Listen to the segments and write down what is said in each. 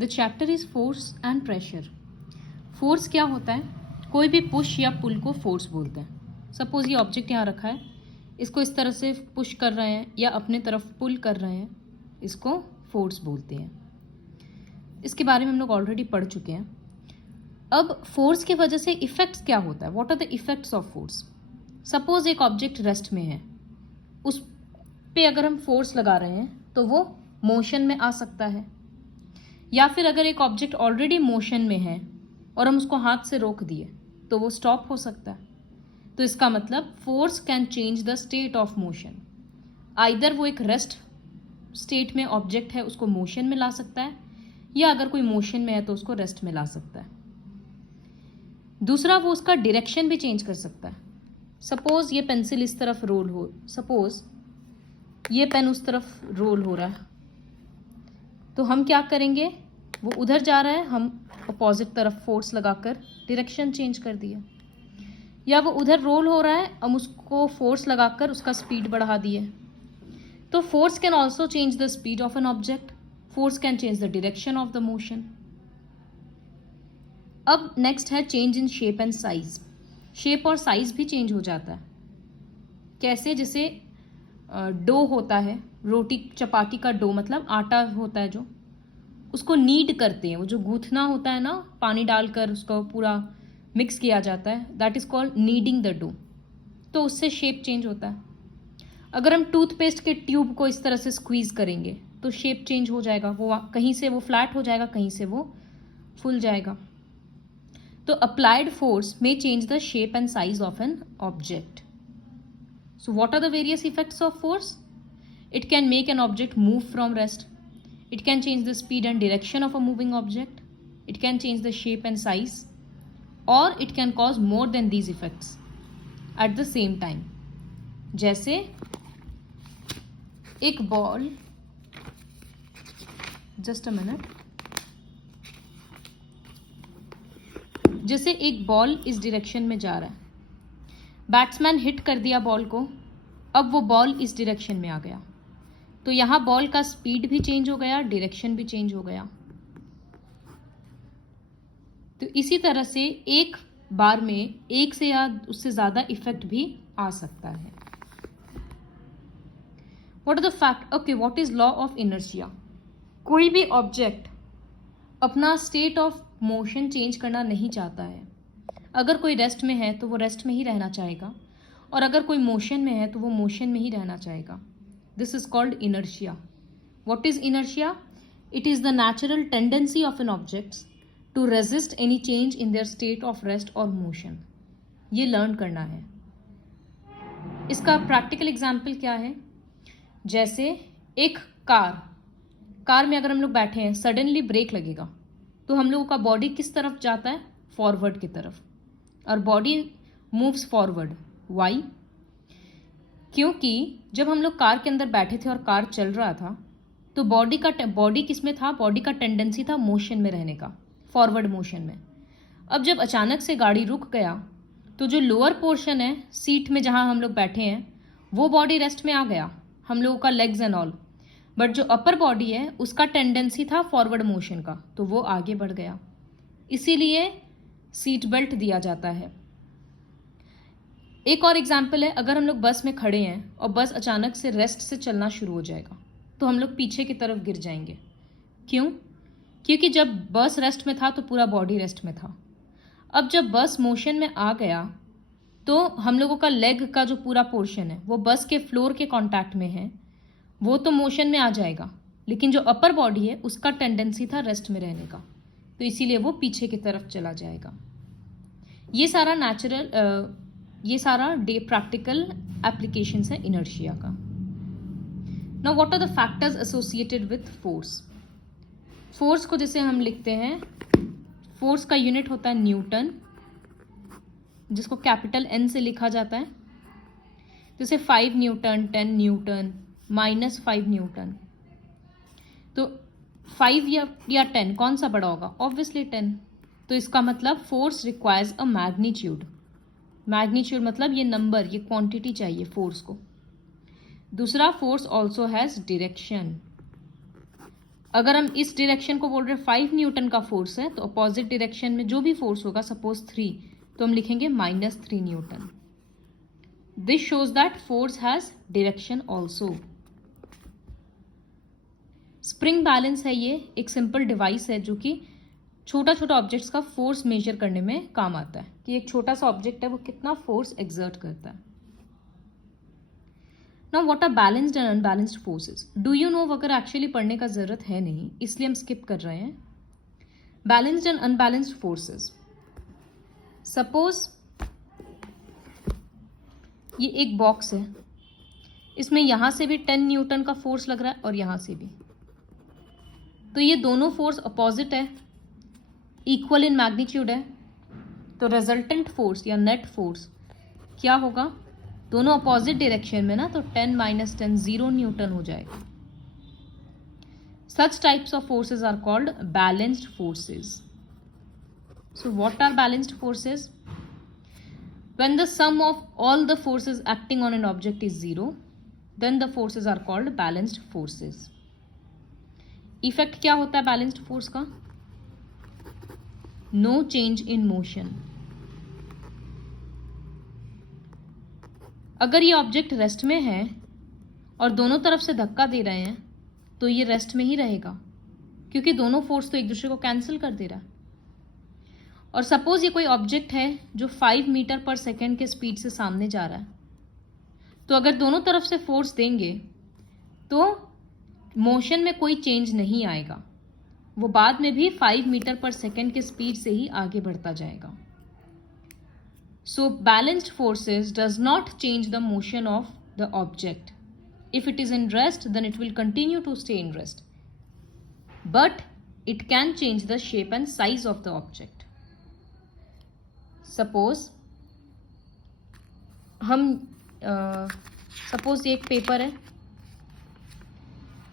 The chapter is force and pressure. Force क्या होता है? कोई भी पुश या पुल को फोर्स बोलते हैं। सपोज ये ऑब्जेक्ट यहाँ रखा है, इसको इस तरह से पुश कर रहे हैं या अपने तरफ पुल कर रहे हैं, इसको फोर्स बोलते हैं। इसके बारे में हम लोग ऑलरेडी पढ़ चुके हैं। अब फोर्स की वजह से इफेक्ट्स क्या होता है? What are the effects of force? Suppose एक ऑब्जेक्ट रेस्ट में है, उस पे अगर हम फोर्स लगा रहे हैं तो वो मोशन में आ सकता है, या फिर अगर एक ऑब्जेक्ट ऑलरेडी मोशन में है और हम उसको हाथ से रोक दिए तो वो स्टॉप हो सकता है। तो इसका मतलब force can change the state of motion. Either वो एक रेस्ट स्टेट में ऑब्जेक्ट है उसको मोशन में ला सकता है, या अगर कोई मोशन में है तो उसको रेस्ट में ला सकता है। दूसरा, वो उसका डायरेक्शन भी चेंज कर सकता है। सपोज ये पेंसिल इस तरफ रोल हो, सपोज ये पेन उस तरफ रोल हो रहा है, तो हम क्या करेंगे? वो उधर जा रहा है, हम अपोजिट तरफ फोर्स लगाकर डायरेक्शन चेंज कर दिया। या वो उधर रोल हो रहा है, हम उसको फोर्स लगाकर उसका स्पीड बढ़ा दिए। तो force can also change the speed of an object, force can change the direction of the motion. अब नेक्स्ट है change in shape and size. Shape और साइज भी चेंज हो जाता है। कैसे? जैसे डो होता है, रोटी चपाती का डो मतलब आटा होता है, जो उसको नीड करते हैं, वो जो गूंथना होता है ना, पानी डालकर उसको पूरा मिक्स किया जाता है, that is called kneading the dough. तो उससे शेप चेंज होता है। अगर हम टूथपेस्ट के ट्यूब को इस तरह से स्क्वीज करेंगे तो शेप चेंज हो जाएगा, वो कहीं से वो फ्लैट हो जाएगा, कहीं से वो फुल जाएगा। तो applied force may change the shape and size of an object. So what are the various effects of force? It can make an object move from rest. It can change the speed and direction of a moving object. It can change the shape and size. Or it can cause more than these effects at the same time. जैसे एक ball, just a minute. जैसे एक ball इस direction में जा रहा है, batsman hit कर दिया बॉल को, अब वो बॉल इस डायरेक्शन में आ गया, तो यहाँ बॉल का स्पीड भी चेंज हो गया, डायरेक्शन भी चेंज हो गया। तो इसी तरह से एक बार में एक से या उससे ज़्यादा इफेक्ट भी आ सकता है। What are the fact? Okay, what is law of inertia? कोई भी ऑब्जेक्ट अपना स्टेट ऑफ मोशन चेंज करना नहीं चाहता है। अगर कोई रेस्ट में है तो वो रेस्ट में ही रहना चाहेगा, और अगर कोई मोशन में है तो वो मोशन में ही रहना चाहेगा। This is called inertia. What is inertia? It is the natural tendency of an objects to resist any change in their state of rest और मोशन। ये लर्न करना है। इसका प्रैक्टिकल एग्जाम्पल क्या है? जैसे एक कार में अगर हम लोग बैठे हैं, सडनली ब्रेक लगेगा तो हम लोगों का बॉडी किस तरफ जाता है? फॉरवर्ड की तरफ, और बॉडी मूव्स फॉरवर्ड। वाई? क्योंकि जब हम लोग कार के अंदर बैठे थे और कार चल रहा था तो बॉडी किस में था? बॉडी का टेंडेंसी था मोशन में रहने का, फॉरवर्ड मोशन में। अब जब अचानक से गाड़ी रुक गया तो जो लोअर पोर्शन है सीट में जहां हम लोग बैठे हैं, वो बॉडी रेस्ट में आ गया, हम लोगों का लेग्स एंड ऑल। बट जो अपर बॉडी है उसका टेंडेंसी था फॉरवर्ड मोशन का, तो वो आगे बढ़ गया। इसीलिए सीट बेल्ट दिया जाता है। एक और एग्जाम्पल है, अगर हम लोग बस में खड़े हैं और बस अचानक से रेस्ट से चलना शुरू हो जाएगा तो हम लोग पीछे की तरफ गिर जाएंगे। क्यों? क्योंकि जब बस रेस्ट में था तो पूरा बॉडी रेस्ट में था। अब जब बस मोशन में आ गया तो हम लोगों का लेग का जो पूरा पोर्शन है वो बस के फ्लोर के कांटेक्ट में है, वो तो मोशन में आ जाएगा, लेकिन जो अपर बॉडी है उसका टेंडेंसी था रेस्ट में रहने का, तो इसीलिए वो पीछे की तरफ चला जाएगा। ये सारा प्रैक्टिकल एप्लीकेशन है इनर्शिया का। Now what are the factors associated with force? Force को जैसे हम लिखते हैं, फोर्स का यूनिट होता है न्यूटन, जिसको कैपिटल N से लिखा जाता है। जैसे 5 न्यूटन, 10 न्यूटन, -5 न्यूटन। तो 5 या 10 कौन सा बड़ा होगा? ऑब्वियसली 10। तो इसका मतलब force requires a magnitude. Magnitude मतलब ये नंबर, ये क्वांटिटी चाहिए फोर्स को। दूसरा, फोर्स ऑल्सो हैज डायरेक्शन। अगर हम इस डायरेक्शन को बोल रहे हैं 5 न्यूटन का फोर्स है, तो अपोजिट डायरेक्शन में जो भी फोर्स होगा, सपोज 3, तो हम लिखेंगे -3 Newton. This shows that force has direction also. Spring balance है, ये एक सिंपल डिवाइस है जो कि छोटा छोटा ऑब्जेक्ट्स का फोर्स मेजर करने में काम आता है कि एक छोटा सा ऑब्जेक्ट है वो कितना फोर्स एक्सर्ट करता है. Now what are balanced and unbalanced forces. Do you know, अगर एक्चुअली पढ़ने का जरूरत है नहीं, इसलिए हम स्किप कर रहे हैं. Balanced and unbalanced forces. Suppose ये एक बॉक्स है, इसमें यहां से भी 10 न्यूटन का फोर्स लग रहा है और यहां से भी, तो ये दोनों फोर्स अपोजिट है, इक्वल इन मैग्नीट्यूड है, तो रिजल्टेंट फोर्स या नेट फोर्स क्या होगा, दोनों अपोजिट डायरेक्शन में ना, तो 10 - 10 0 न्यूटन हो जाएगा. Such types of forces are called balanced forces. So what are balanced forces? When the sum of all the forces acting on an object is 0, then the forces are called balanced forces. Effect क्या होता है balanced force का? No change in motion. अगर ये object rest में है और दोनों तरफ से धक्का दे रहे हैं, तो ये रेस्ट में ही रहेगा, क्योंकि दोनों फोर्स तो एक दूसरे को कैंसिल कर दे रहा है. और सपोज ये कोई ऑब्जेक्ट है जो 5 मीटर पर सेकेंड के स्पीड से सामने जा रहा है, तो अगर दोनों तरफ से फोर्स देंगे तो मोशन में कोई चेंज नहीं आएगा, वो बाद में भी 5 मीटर पर सेकेंड के स्पीड से ही आगे बढ़ता जाएगा. So balanced forces does not change the motion of the object. If it is in rest, then it will continue to stay in rest, but it can change the shape and size of the object. Suppose ये एक paper है,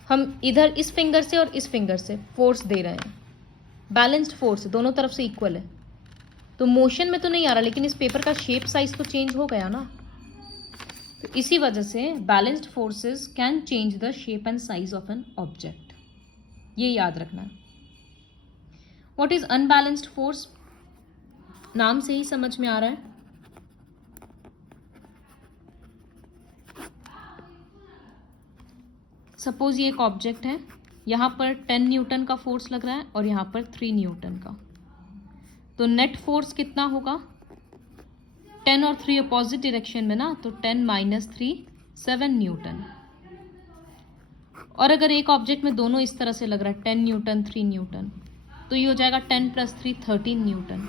हम इधर इस finger से और इस finger से फोर्स दे रहे हैं, बैलेंस्ड फोर्स दोनों तरफ से इक्वल है, तो मोशन में तो नहीं आ रहा, लेकिन इस पेपर का शेप साइज तो चेंज हो गया ना. तो इसी वजह से balanced forces can change the shape and size of an object. ये याद रखना है. What is unbalanced force? नाम से ही समझ में आ रहा है, सपोज ये एक ऑब्जेक्ट है, यहां पर 10 न्यूटन का फोर्स लग रहा है और यहां पर 3 न्यूटन का, तो नेट फोर्स कितना होगा? 10 और 3 अपोजिट डायरेक्शन में ना, तो 10 - 3 7 न्यूटन. और अगर एक ऑब्जेक्ट में दोनों इस तरह से लग रहा है, 10 न्यूटन 3 न्यूटन, तो ये हो जाएगा 10 + 3 13 Newton.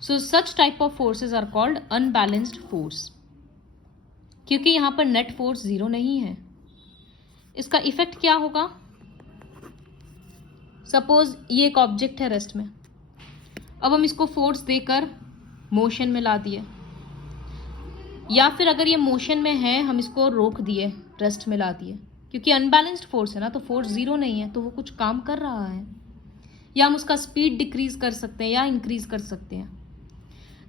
So such type of forces are called unbalanced force. क्योंकि यहां पर नेट फोर्स 0 नहीं है. इसका इफेक्ट क्या होगा? सपोज ये एक ऑब्जेक्ट है रेस्ट में, अब हम इसको फोर्स देकर मोशन में ला दिए, या फिर अगर ये मोशन में है हम इसको रोक दिए, रेस्ट में ला दिए, क्योंकि अनबैलेंस्ड फोर्स है ना, तो फोर्स 0 नहीं है, तो वो कुछ काम कर रहा है, या हम उसका स्पीड डिक्रीज कर सकते हैं या इंक्रीज कर सकते हैं.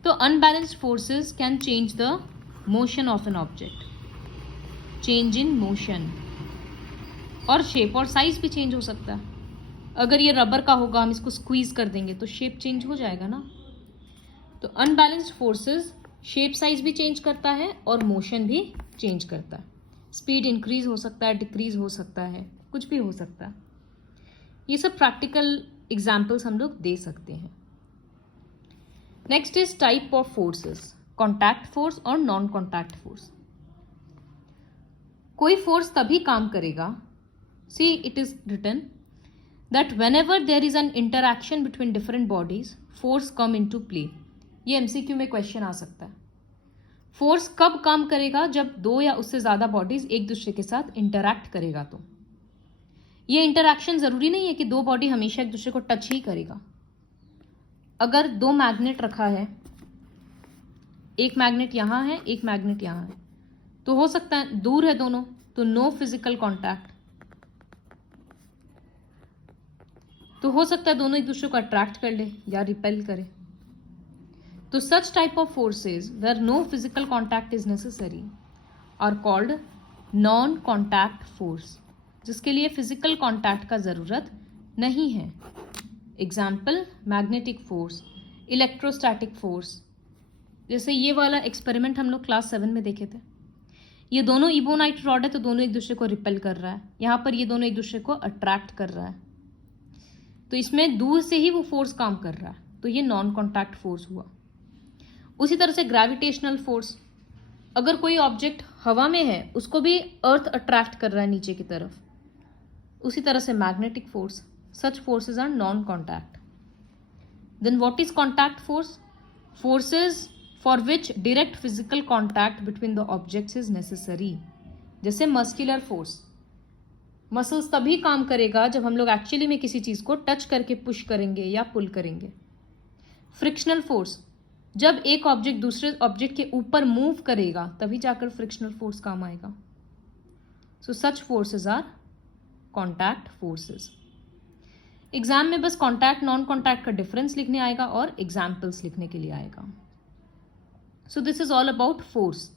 तो unbalanced forces can change the motion of an object. Change in motion, और शेप और साइज भी चेंज हो सकता है. अगर ये रबर का होगा, हम इसको स्क्वीज कर देंगे तो शेप चेंज हो जाएगा ना. तो अनबैलेंस्ड फोर्सेस शेप साइज भी चेंज करता है और मोशन भी चेंज करता है. स्पीड इंक्रीज हो सकता है, डिक्रीज हो सकता है, कुछ भी हो सकता है. ये सब प्रैक्टिकल एग्जाम्पल्स हम लोग दे सकते हैं. Next is type of forces, contact force और नॉन कॉन्टैक्ट फोर्स. कोई फोर्स तभी काम करेगा, see it is written that whenever there is an interaction between different bodies, force come into play. ये एमसीक्यू में क्वेश्चन आ सकता है. फोर्स कब काम करेगा? जब दो या उससे ज्यादा बॉडीज एक दूसरे के साथ इंटरैक्ट करेगा. तो ये इंटरैक्शन जरूरी नहीं है कि दो बॉडी हमेशा एक दूसरे को टच ही करेगा. अगर दो मैग्नेट रखा है, एक मैग्नेट यहां है, एक मैग्नेट यहां है, तो हो सकता है दूर है दोनों, तो नो फिजिकल कॉन्टैक्ट, तो हो सकता है दोनों एक दूसरे को अट्रैक्ट कर ले या रिपेल करे. तो such type of forces where no physical contact is necessary are called non contact force. जिसके लिए फिजिकल कांटेक्ट का ज़रूरत नहीं है। Example magnetic force, electrostatic force. जैसे ये वाला एक्सपेरिमेंट हम लोग क्लास 7 में देखे थे। ये दोनों इबोनाइट रॉड है तो दोनों एक दूसरे को रिपेल कर रहा है, यहाँ पर ये दोनों एक दूसरे को अट्रैक्ट कर रहा है, तो इसमें दूर से ही वो फोर्स काम कर रहा है, तो ये नॉन कॉन्टैक्ट फोर्स हुआ। उसी तरह से ग्रेविटेशनल फोर्स, अगर कोई ऑब्जेक्ट हवा में है उसको भी अर्थ अट्रैक्ट कर रहा है नीचे की तरफ। उसी तरह से magnetic force, such forces are non contact. Then what is contact force? Forces for which direct physical contact between the objects is necessary. जैसे मस्कुलर फोर्स, मसल्स तभी काम करेगा जब हम लोग एक्चुअली में किसी चीज को टच करके पुश करेंगे या पुल करेंगे। फ्रिक्शनल फोर्स, जब एक ऑब्जेक्ट दूसरे ऑब्जेक्ट के ऊपर मूव करेगा तभी जाकर फ्रिक्शनल फोर्स काम आएगा। So such forces are contact forces. Exam में बस कॉन्टैक्ट नॉन कॉन्टैक्ट का डिफरेंस लिखने आएगा और एग्जाम्पल्स लिखने के लिए आएगा। So this is all about force.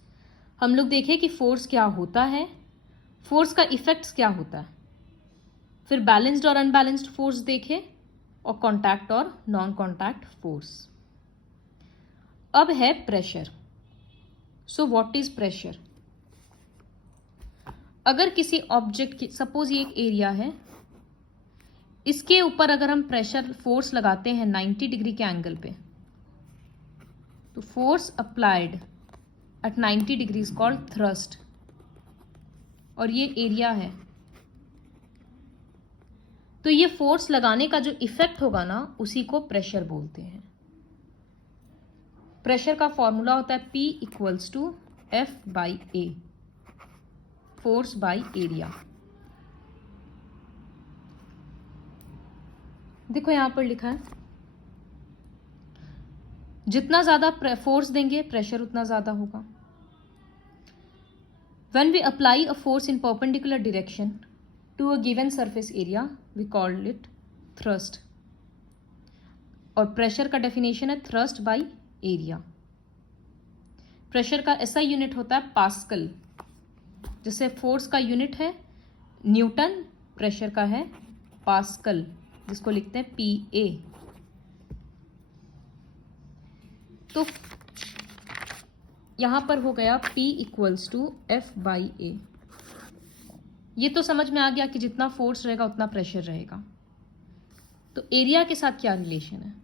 हम लोग देखें कि फोर्स क्या होता है, फोर्स का इफेक्ट्स क्या होता है, फिर बैलेंस्ड और अनबैलेंस्ड फोर्स देखें, और कॉन्टैक्ट और नॉन कॉन्टैक्ट फोर्स। अब है pressure. So what is pressure? अगर किसी ऑब्जेक्ट की, सपोज ये एक एरिया है, इसके ऊपर अगर हम प्रेशर फोर्स लगाते हैं 90 डिग्री के एंगल पे, तो force applied at 90 degree is called thrust, और ये एरिया है, तो ये फोर्स लगाने का जो इफेक्ट होगा ना उसी को प्रेशर बोलते हैं। प्रेशर का फॉर्मूला होता है P equals to F/A, force by area. देखो यहां पर लिखा है, जितना ज्यादा फोर्स देंगे प्रेशर उतना ज्यादा होगा। When we apply a force in perpendicular direction to a given surface area, we call it thrust. और प्रेशर का डेफिनेशन है थ्रस्ट बाय एरिया। प्रेशर का ऐसा यूनिट होता है पास्कल, जैसे फोर्स का यूनिट है न्यूटन, प्रेशर का है पास्कल, जिसको लिखते हैं PA। तो यहां पर हो गया P इक्वल्स टू F/A। ये तो समझ में आ गया कि जितना फोर्स रहेगा उतना प्रेशर रहेगा। तो एरिया के साथ क्या रिलेशन है?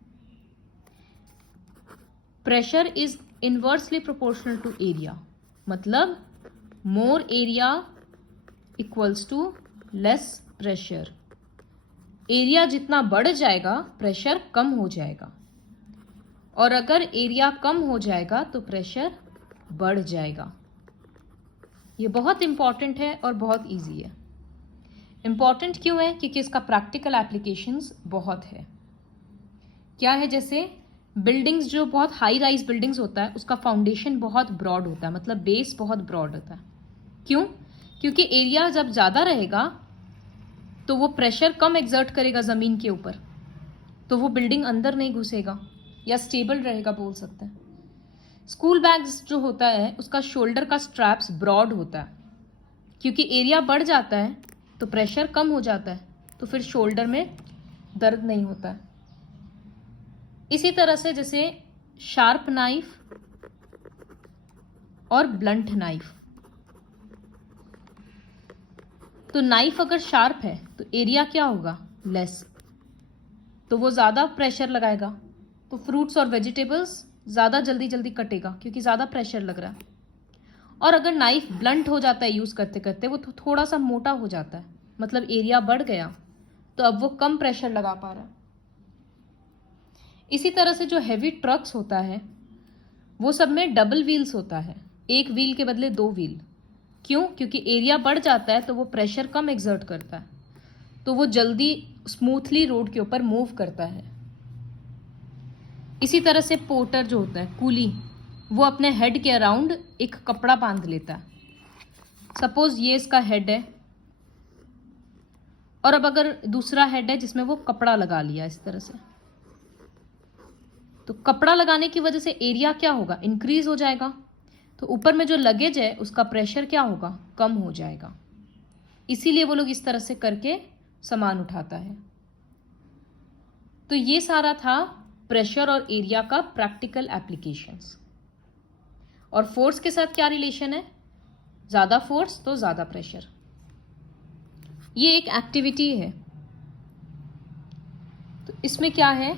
Pressure is inversely proportional to area, मतलब more area equals to less pressure. Area जितना बढ़ जाएगा प्रेशर कम हो जाएगा, और अगर एरिया कम हो जाएगा तो प्रेशर बढ़ जाएगा। ये बहुत इंपॉर्टेंट है और बहुत इजी है। इंपॉर्टेंट क्यों है? क्योंकि इसका प्रैक्टिकल एप्लीकेशंस बहुत है। क्या है? जैसे बिल्डिंग्स, जो बहुत हाई राइज बिल्डिंग्स होता है उसका फाउंडेशन बहुत ब्रॉड होता है, मतलब बेस बहुत ब्रॉड होता है। क्यों? क्योंकि एरिया जब ज़्यादा रहेगा तो वो प्रेशर कम एक्सर्ट करेगा ज़मीन के ऊपर, तो वो बिल्डिंग अंदर नहीं घुसेगा या स्टेबल रहेगा बोल सकते हैं। स्कूल बैग्स जो होता है उसका शोल्डर का स्ट्रैप्स ब्रॉड होता है, क्योंकि एरिया बढ़ जाता है तो प्रेशर कम हो जाता है, तो फिर शोल्डर में दर्द नहीं होता है। इसी तरह से जैसे शार्प नाइफ और ब्लंट नाइफ, तो नाइफ अगर शार्प है तो एरिया क्या होगा? लेस, तो वो ज़्यादा प्रेशर लगाएगा, तो फ्रूट्स और वेजिटेबल्स ज़्यादा जल्दी जल्दी कटेगा क्योंकि ज़्यादा प्रेशर लग रहा है। और अगर नाइफ ब्लंट हो जाता है यूज़ करते करते, वो तो थोड़ा सा मोटा हो जाता है, मतलब एरिया बढ़ गया, तो अब वो कम प्रेशर लगा पा रहा है। इसी तरह से जो हैवी ट्रक्स होता है वो सब में डबल व्हील्स होता है, एक व्हील के बदले 2 व्हील। क्यों? क्योंकि एरिया बढ़ जाता है तो वो प्रेशर कम एक्सर्ट करता है, तो वो जल्दी स्मूथली रोड के ऊपर मूव करता है। इसी तरह से पोर्टर जो होता है, कूली, वो अपने हेड के अराउंड एक कपड़ा बांध लेता है। सपोज ये इसका हेड है, और अब अगर दूसरा हेड है जिसमें वो कपड़ा लगा लिया इस तरह से, तो कपड़ा लगाने की वजह से एरिया क्या होगा? इंक्रीज हो जाएगा, तो ऊपर में जो लगेज है उसका प्रेशर क्या होगा? कम हो जाएगा। इसीलिए वो लोग इस तरह से करके सामान उठाता है। तो ये सारा था प्रेशर और एरिया का प्रैक्टिकल एप्लीकेशंस। और फोर्स के साथ क्या रिलेशन है? ज़्यादा फोर्स तो ज़्यादा प्रेशर। ये एक एक्टिविटी है। तो इसमें क्या है,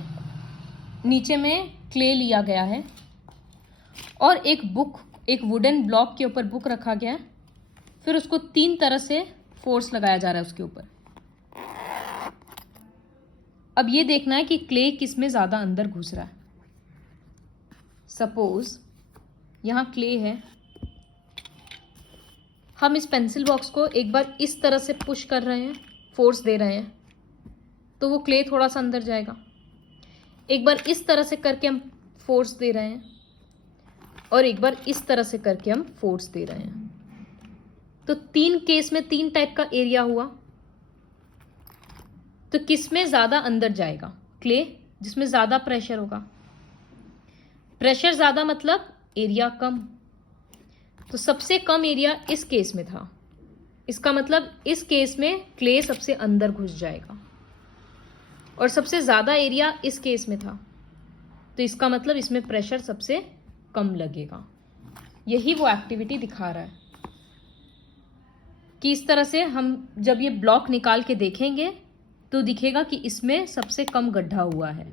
नीचे में क्ले लिया गया है और एक वुडन ब्लॉक के ऊपर बुक रखा गया है, फिर उसको 3 तरह से फोर्स लगाया जा रहा है उसके ऊपर। अब ये देखना है कि क्ले किस में ज़्यादा अंदर घुस रहा है। सपोज यहाँ क्ले है, हम इस पेंसिल बॉक्स को एक बार इस तरह से पुश कर रहे हैं, फोर्स दे रहे हैं, तो वो क्ले थोड़ा सा अंदर जाएगा। एक बार इस तरह से करके हम फोर्स दे रहे हैं और एक बार इस तरह से करके हम फोर्स दे रहे हैं। तो 3 केस में 3 टाइप का एरिया हुआ। तो किस में ज़्यादा अंदर जाएगा? क्ले, जिसमें ज़्यादा प्रेशर होगा। प्रेशर ज़्यादा मतलब एरिया कम। तो सबसे कम एरिया इस केस में था। इसका मतलब इस केस में क्ले सबसे अंदर घुस जाएगा। और सबसे ज़्यादा एरिया इस केस में था, तो इसका मतलब इसमें प्रेशर सबसे कम लगेगा। यही वो एक्टिविटी दिखा रहा है कि इस तरह से हम जब ये ब्लॉक निकाल के देखेंगे तो दिखेगा कि इसमें सबसे कम गड्ढा हुआ है।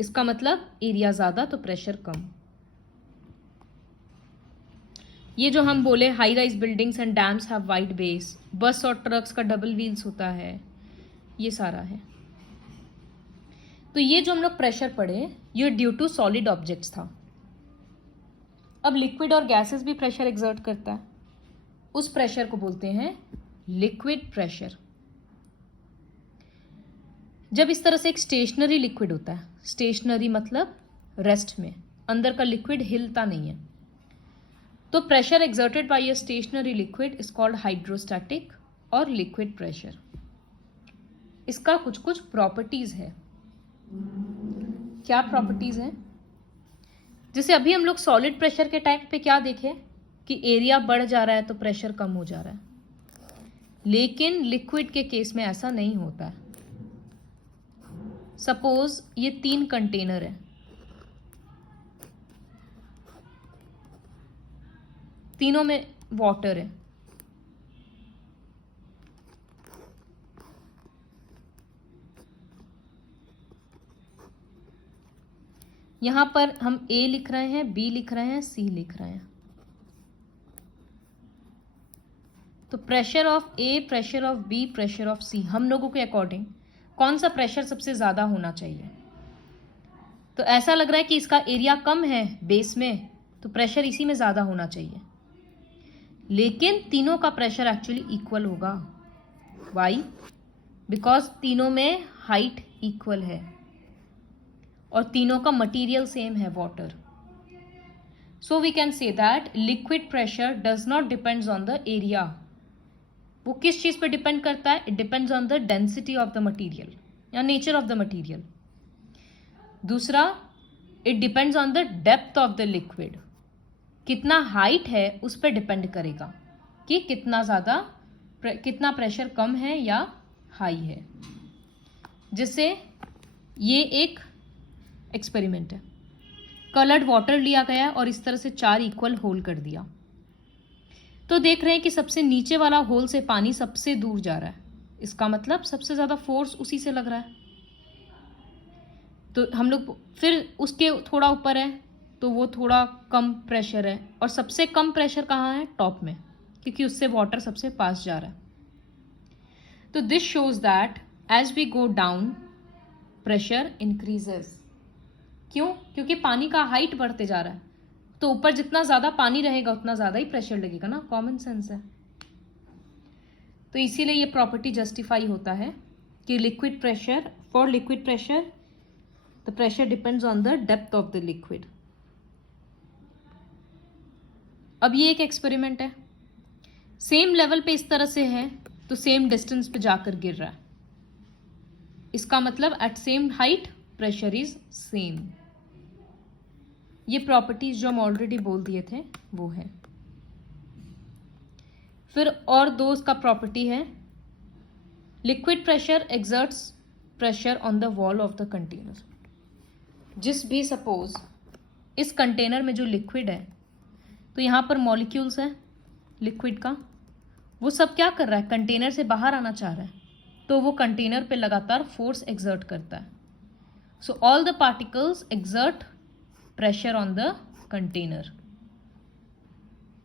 इसका मतलब एरिया ज़्यादा तो प्रेशर कम। ये जो हम बोले high rise buildings and dams have wide base, बस और ट्रक्स का डबल व्हील्स होता है, ये सारा है। तो ये जो हम लोग प्रेशर पढ़े ये ड्यू टू सॉलिड ऑब्जेक्ट्स था। अब लिक्विड और गैसेस भी प्रेशर एक्सर्ट करता है, उस प्रेशर को बोलते हैं लिक्विड प्रेशर। जब इस तरह से एक स्टेशनरी लिक्विड होता है, स्टेशनरी मतलब रेस्ट में, अंदर का लिक्विड हिलता नहीं है, तो pressure exerted by a stationary liquid is called hydrostatic और लिक्विड प्रेशर। इसका कुछ कुछ प्रॉपर्टीज है। क्या प्रॉपर्टीज हैं? जैसे अभी हम लोग सॉलिड प्रेशर के टाइम पे क्या देखे कि एरिया बढ़ जा रहा है तो प्रेशर कम हो जा रहा है, लेकिन लिक्विड के केस में ऐसा नहीं होता है। सपोज ये 3 कंटेनर है, तीनों में वाटर है। यहां पर हम A लिख रहे हैं, B लिख रहे हैं, C लिख रहे हैं। तो pressure of A, pressure of B, pressure of C, हम लोगों के अकॉर्डिंग कौन सा प्रेशर सबसे ज़्यादा होना चाहिए? तो ऐसा लग रहा है कि इसका एरिया कम है बेस में, तो प्रेशर इसी में ज़्यादा होना चाहिए, लेकिन तीनों का प्रेशर एक्चुअली इक्वल होगा। वाई? बिकॉज तीनों में हाइट इक्वल है और तीनों का मटेरियल सेम है, water. So we can say that liquid pressure does not depends on the area. वो किस चीज़ पे डिपेंड करता है? It depends on the density of the material या नेचर ऑफ द मटेरियल। दूसरा, it depends on the depth of the liquid, कितना height है उस पर डिपेंड करेगा कि कितना प्रेशर कम है या हाई है। जिससे ये एक एक्सपेरिमेंट है, कलर्ड वाटर लिया गया और इस तरह से 4 इक्वल होल कर दिया, तो देख रहे हैं कि सबसे नीचे वाला होल से पानी सबसे दूर जा रहा है, इसका मतलब सबसे ज़्यादा फोर्स उसी से लग रहा है। तो हम लोग फिर उसके थोड़ा ऊपर है तो वो थोड़ा कम प्रेशर है, और सबसे कम प्रेशर कहाँ है? टॉप में, क्योंकि उससे वाटर सबसे पास जा रहा है। तो this shows that as we go down pressure increases. क्यों? क्योंकि पानी का हाइट बढ़ते जा रहा है, तो ऊपर जितना ज़्यादा पानी रहेगा उतना ज़्यादा ही प्रेशर लगेगा ना, कॉमन सेंस है। तो इसीलिए ये प्रॉपर्टी जस्टिफाई होता है कि liquid pressure, for liquid pressure the pressure depends on the depth of the liquid. अब ये एक एक्सपेरिमेंट है, सेम लेवल पे इस तरह से है तो सेम डिस्टेंस पे जाकर गिर रहा है, इसका मतलब at same height pressure is same. ये प्रॉपर्टीज जो हम ऑलरेडी बोल दिए थे वो है। फिर और दो उसका प्रॉपर्टी है, liquid pressure exerts pressure on the wall of the container. जिस भी सपोज इस कंटेनर में जो लिक्विड है, तो यहाँ पर मॉलिक्यूल्स है लिक्विड का, वो सब क्या कर रहा है, कंटेनर से बाहर आना चाह रहा है, तो वो कंटेनर पे लगातार फोर्स एक्सर्ट करता है। So all the particles exert pressure on the container.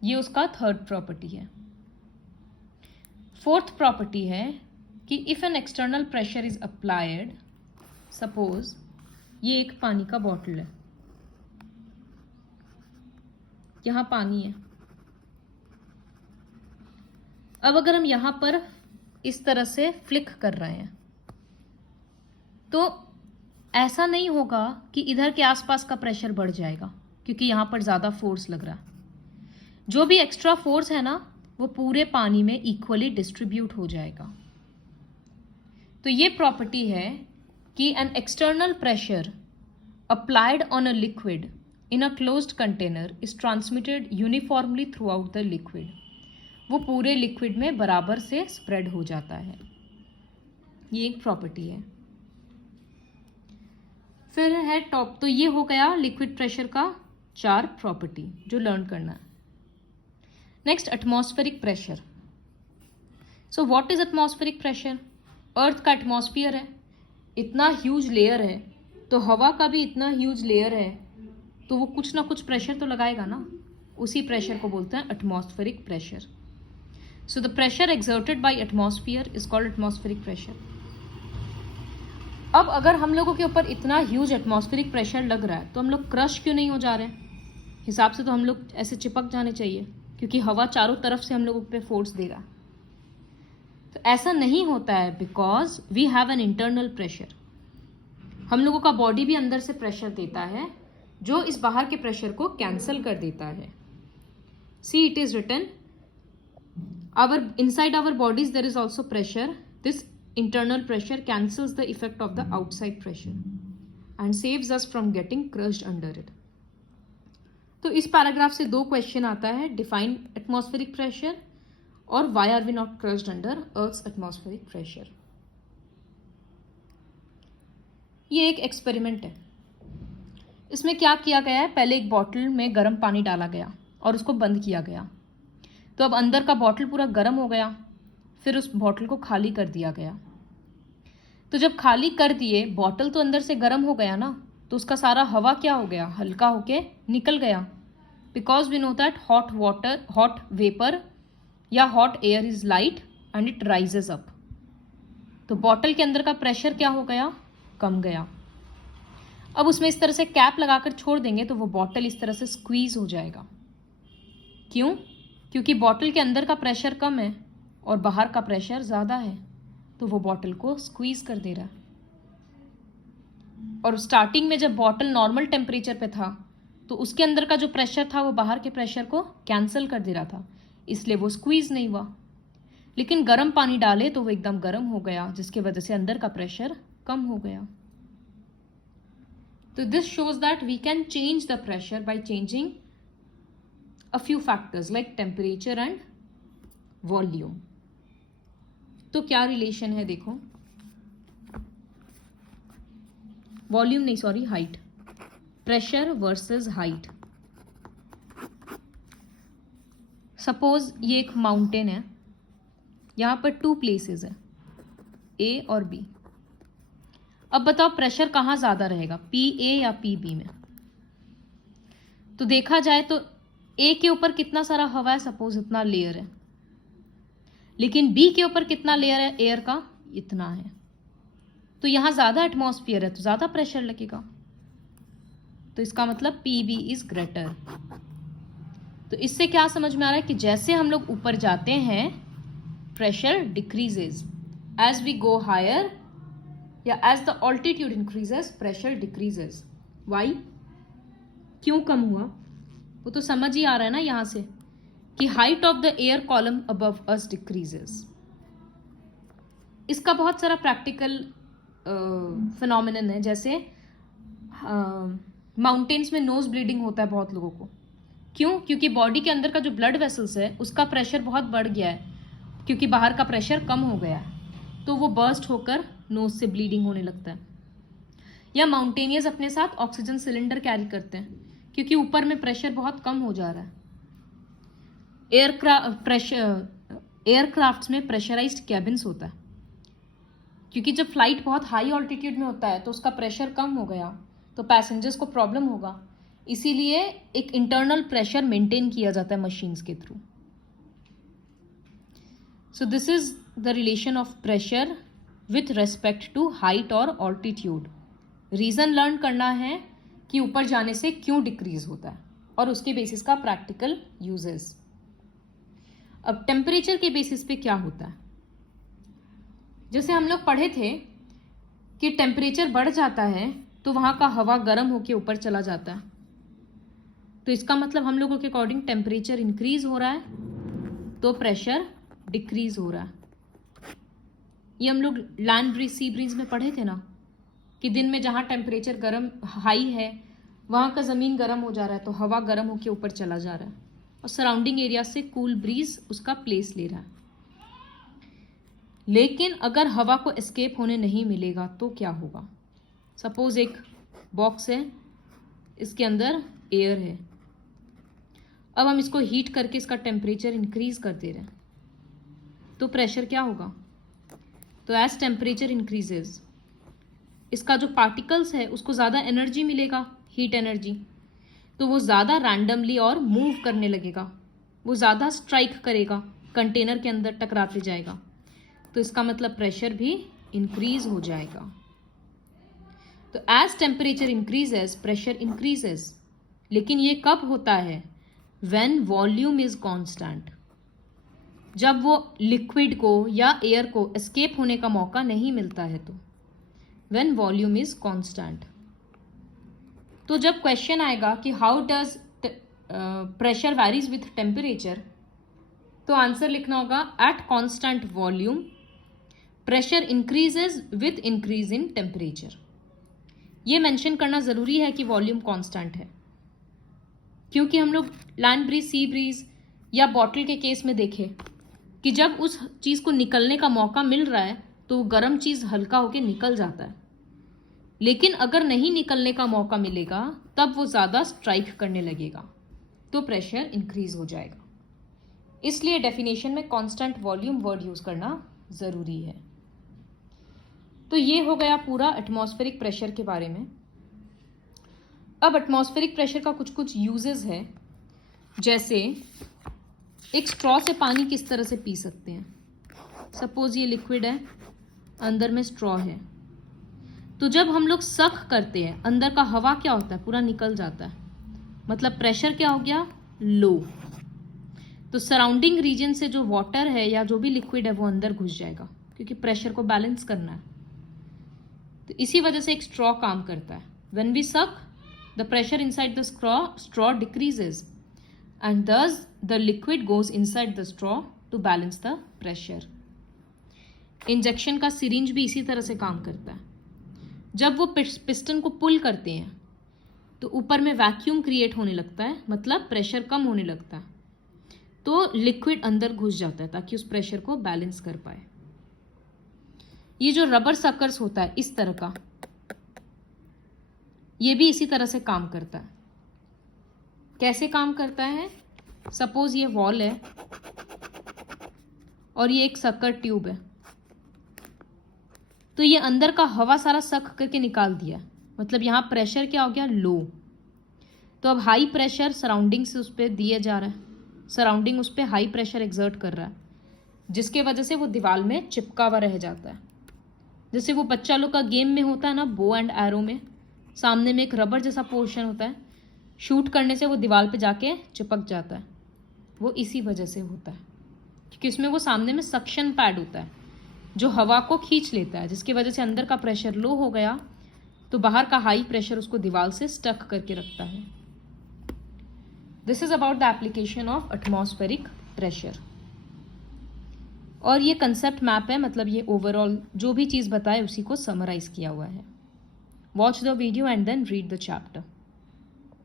ये उसका थर्ड प्रॉपर्टी है। फोर्थ प्रॉपर्टी है कि if an external pressure is applied, suppose ये एक पानी का बॉटल है, यहां पानी है, अब अगर हम यहां पर इस तरह से फ्लिक कर रहे हैं तो ऐसा नहीं होगा कि इधर के आसपास का प्रेशर बढ़ जाएगा, क्योंकि यहां पर ज्यादा फोर्स लग रहा है। जो भी एक्स्ट्रा फोर्स है ना, वो पूरे पानी में इक्वली डिस्ट्रीब्यूट हो जाएगा। तो ये प्रॉपर्टी है कि an external pressure applied on a liquid in a closed container is transmitted uniformly through out the liquid. वो पूरे लिक्विड में बराबर से स्प्रेड हो जाता है। ये एक प्रॉपर्टी है। फिर है टॉप, तो ये हो गया लिक्विड प्रेशर का 4 प्रॉपर्टी जो लर्न करना है। Next, atmospheric pressure. So what is atmospheric pressure? Earth का एटमॉस्फेयर है, इतना ह्यूज लेयर है, तो हवा का भी इतना ह्यूज लेयर है, तो वो कुछ ना कुछ प्रेशर तो लगाएगा ना, उसी प्रेशर को बोलते हैं atmospheric pressure. So the pressure exerted by atmosphere is called atmospheric pressure. अब अगर हम लोगों के ऊपर इतना ह्यूज एटमॉस्फेरिक प्रेशर लग रहा है, तो हम लोग क्रश क्यों नहीं हो जा रहे हैं? हिसाब से तो हम लोग ऐसे चिपक जाने चाहिए, क्योंकि हवा चारों तरफ से हम लोगों पे फोर्स देगा। तो ऐसा नहीं होता है, because we have an internal pressure. हम लोगों का बॉडी भी अंदर से प्रेशर देता है, जो इस बाहर के प्रेशर को कैंसल कर देता है। See, it is written, inside our bodies there is also pressure. This internal pressure cancels the effect of the outside pressure and saves us from getting crushed under it. तो इस paragraph से 2 question आता है, define atmospheric pressure और why are we not crushed under earth's atmospheric pressure. ये एक experiment है। इसमें क्या किया गया है, पहले एक बॉटल में गर्म पानी डाला गया और उसको बंद किया गया। तो अब अंदर का बॉटल पूरा गर्म हो गया, फिर उस बॉटल को खाली कर दिया गया। तो जब खाली कर दिए, बॉटल तो अंदर से गर्म हो गया ना, तो उसका सारा हवा क्या हो गया, हल्का होके निकल गया। Because we know that hot vapour या hot air is light and it rises up. तो बॉटल के अंदर का प्रेशर क्या हो गया, कम गया। अब उसमें इस तरह से कैप लगाकर छोड़ देंगे तो वो बॉटल इस तरह से स्क्वीज हो जाएगा। क्यों? क्योंकि बॉटल के अंदर का प्रेशर कम है और बाहर का प्रेशर ज़्यादा है, तो वो बॉटल को स्क्वीज कर दे रहा है। और स्टार्टिंग में जब बॉटल नॉर्मल टेम्परेचर पे था, तो उसके अंदर का जो प्रेशर था वो बाहर के प्रेशर को कैंसिल कर दे रहा था, इसलिए वो स्क्वीज नहीं हुआ। लेकिन गर्म पानी डाले तो वो एकदम गर्म हो गया, जिसकी वजह से अंदर का प्रेशर कम हो गया। तो this shows that we can change the pressure by changing a few factors like temperature and volume. तो क्या रिलेशन है देखो, वॉल्यूम नहीं, sorry, height, pressure versus height. Suppose ये एक माउंटेन है, यहां पर 2 प्लेसेस है, ए और बी। अब बताओ प्रेशर कहां ज्यादा रहेगा, पी ए या पी बी में? तो देखा जाए तो ए के ऊपर कितना सारा हवा है, सपोज इतना लेयर है, लेकिन बी के ऊपर कितना लेयर है एयर का, इतना है। तो यहां ज्यादा एटमॉस्फेयर है तो ज्यादा प्रेशर लगेगा, तो इसका मतलब पी बी इज ग्रेटर। तो इससे क्या समझ में आ रहा है कि जैसे हम लोग ऊपर जाते हैं pressure decreases, as we go higher या as the altitude increases pressure decreases. Why, क्यों कम हुआ? वो तो समझ ही आ रहा है ना यहां से कि height of the air column above us decreases. इसका बहुत सारा प्रैक्टिकल फिनोमिनन है, जैसे माउंटेन्स में नोज ब्लीडिंग होता है बहुत लोगों को, क्यों? क्योंकि बॉडी के अंदर का जो ब्लड वेसल्स है उसका प्रेशर बहुत बढ़ गया है, क्योंकि बाहर का प्रेशर कम हो गया है, तो वो बर्स्ट होकर नोज से ब्लीडिंग होने लगता है। या माउंटेनियर्स अपने साथ ऑक्सीजन सिलेंडर कैरी करते हैं, क्योंकि ऊपर में प्रेशर बहुत कम हो जा रहा है। एयरक्राफ्ट्स में प्रेशराइज्ड कैबिन्स होता है, क्योंकि जब फ्लाइट बहुत हाई ऑल्टीट्यूड में होता है तो उसका प्रेशर कम हो गया तो पैसेंजर्स को प्रॉब्लम होगा, इसीलिए एक इंटरनल प्रेशर मेंटेन किया जाता है मशीन्स के थ्रू। So this is the relation of pressure with respect to height और ऑल्टीट्यूड। रीजन लर्न करना है कि ऊपर जाने से क्यों डिक्रीज होता है और उसके बेसिस का प्रैक्टिकल यूजेस। अब टेम्परेचर के बेसिस पे क्या होता है, जैसे हम लोग पढ़े थे कि टेम्परेचर बढ़ जाता है तो वहां का हवा गर्म होके ऊपर चला जाता है, तो इसका मतलब हम लोगों के अकॉर्डिंग टेम्परेचर इंक्रीज हो रहा है तो प्रेशर डिक्रीज हो रहा है। ये हम लोग लैंड ब्रीज सी ब्रीज में पढ़े थे ना कि दिन में जहां टेम्परेचर गर्म हाई है वहां का जमीन गर्म हो जा रहा है तो हवा गर्म होके ऊपर चला जा रहा है और सराउंडिंग एरिया से कूल ब्रीज उसका प्लेस ले रहा है। लेकिन अगर हवा को एस्केप होने नहीं मिलेगा तो क्या होगा? सपोज एक बॉक्स है, इसके अंदर एयर है, अब हम इसको हीट करके इसका टेम्परेचर इंक्रीज कर दे रहे हैं तो प्रेशर क्या होगा? तो एज टेम्परेचर इंक्रीजेज इसका जो पार्टिकल्स है उसको ज़्यादा एनर्जी मिलेगा, हीट एनर्जी, तो वो ज़्यादा रैंडमली और मूव करने लगेगा, वो ज़्यादा स्ट्राइक करेगा, कंटेनर के अंदर टकराते जाएगा, तो इसका मतलब प्रेशर भी इंक्रीज हो जाएगा। तो as temperature increases pressure increases, लेकिन ये कब होता है? व्हेन वॉल्यूम इज कांस्टेंट, जब वो लिक्विड को या एयर को एस्केप होने का मौका नहीं मिलता है, तो व्हेन वॉल्यूम इज कांस्टेंट। तो जब क्वेश्चन आएगा कि how does pressure varies with temperature, तो आंसर लिखना होगा at constant volume pressure increases with increase in temperature. ये मेंशन करना जरूरी है कि वॉल्यूम कांस्टेंट है, क्योंकि हम लोग लैंड ब्रीज सी ब्रीज या बॉटल के केस में देखें कि जब उस चीज को निकलने का मौका मिल रहा है तो गर्म चीज हल्का होकर निकल जाता है, लेकिन अगर नहीं निकलने का मौका मिलेगा तब वो ज्यादा स्ट्राइक करने लगेगा तो प्रेशर इंक्रीज हो जाएगा। इसलिए डेफिनेशन में कांस्टेंट वॉल्यूम वर्ड यूज करना जरूरी है। तो ये हो गया पूरा एटमॉस्फेरिक प्रेशर के बारे में। अब एटमॉस्फेरिक प्रेशर का कुछ कुछ यूजेस है, जैसे एक स्ट्रॉ से पानी किस तरह से पी सकते हैं। सपोज ये लिक्विड है, अंदर में स्ट्रॉ है, तो जब हम लोग सक करते हैं अंदर का हवा क्या होता है? पूरा निकल जाता है, मतलब प्रेशर क्या हो गया? लो। तो सराउंडिंग रीजन से जो वाटर है या जो भी लिक्विड है वो अंदर घुस जाएगा, क्योंकि प्रेशर को बैलेंस करना है। तो इसी वजह से एक स्ट्रॉ काम करता है। When we suck the pressure inside the straw decreases and thus the liquid goes inside the straw to balance the pressure. Injection का सिरिंज भी इसी तरह से काम करता है। जब वो पिस्टन को पुल करते हैं तो ऊपर में वैक्यूम क्रिएट होने लगता है, मतलब प्रेशर कम होने लगता है, तो लिक्विड अंदर घुस जाता है ताकि उस प्रेशर को बैलेंस कर पाए। ये जो रबर सकर्स होता है इस तरह का, ये भी इसी तरह से काम करता है। कैसे काम करता है? सपोज ये वॉल है और ये एक सकर ट्यूब है, तो ये अंदर का हवा सारा सक करके निकाल दिया, मतलब यहाँ प्रेशर क्या हो गया? लो। तो अब हाई प्रेशर सराउंडिंग से उस पर दिया जा रहा है, सराउंडिंग उस पर हाई प्रेशर एक्सर्ट कर रहा है, जिसके वजह से वो दीवार में चिपका हुआ रह जाता है। जैसे वो बच्चा लोग का गेम में होता है ना, बो एंड एरो में, सामने में एक रबर जैसा पोर्शन होता है, शूट करने से वो दीवार पे जाके चिपक जाता है, वो इसी वजह से होता है, क्योंकि इसमें वो सामने में सक्शन पैड होता है जो हवा को खींच लेता है, जिसकी वजह से अंदर का प्रेशर लो हो गया तो बाहर का हाई प्रेशर उसको दीवार से स्टक करके रखता है। This is about the application of atmospheric pressure. और ये कंसेप्ट मैप है, मतलब ये ओवरऑल जो भी चीज़ बताए उसी को समराइज किया हुआ है। Watch the video and then read the chapter.